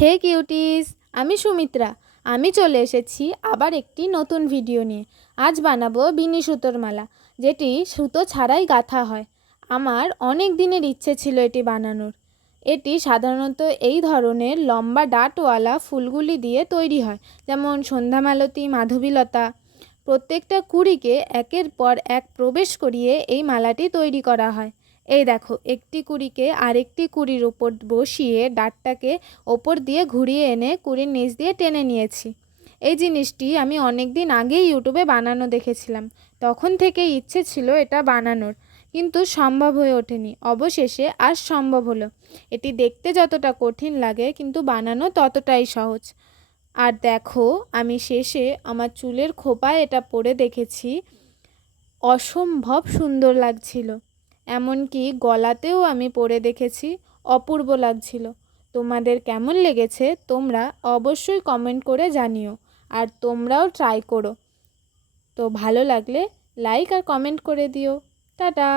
হে cuties, আমি সুমিত্রা। আমি চলে এসেছি আবার একটি নতুন ভিডিও নিয়ে। আজ বানাবো বিনি সুতোর মালা, যেটি সুতো ছাড়াই গাঁথা হয়। আমার অনেক দিনের ইচ্ছে ছিল এটি বানানোর। এটি সাধারণত এই ধরনের লম্বা ডাটওয়ালা ফুলগুলি দিয়ে তৈরি হয়, যেমন সন্ধ্যামালতী, মাধবীলতা। প্রত্যেকটা কুঁড়িকে একের পর এক প্রবেশ করিয়ে এই মালাটি তৈরি করা হয়। এই দেখো, একটি কুঁড়িকে আরেকটি কুঁড়ির উপর বসিয়ে ডাটটাকে ওপর দিয়ে ঘুরিয়ে এনে কুঁড়ির নিচ দিয়ে টেনে নিয়েছি। এই জিনিসটি আমি অনেক দিন আগেই ইউটিউবে বানানো দেখেছিলাম। তখন থেকে ইচ্ছে ছিল এটা বানানোর, কিন্তু সম্ভব হয়ে ওঠেনি। অবশেষে আজ সম্ভব হলো। এটি দেখতে যতটা কঠিন লাগে, কিন্তু বানানো ততটাই সহজ। আর দেখো, আমি শেষে আমার চুলের খোপায় এটা পরে দেখেছি, অসম্ভব সুন্দর লাগছিল। এমনকি গলাতেও আমি পরে দেখেছি, অপূর্ব লাগছিল। তোমাদের কেমন লেগেছে তোমরা অবশ্যই কমেন্ট করে জানিও, আর তোমরাও ট্রাই করো। তো ভালো লাগলে লাইক আর কমেন্ট করে দিও। টাটা।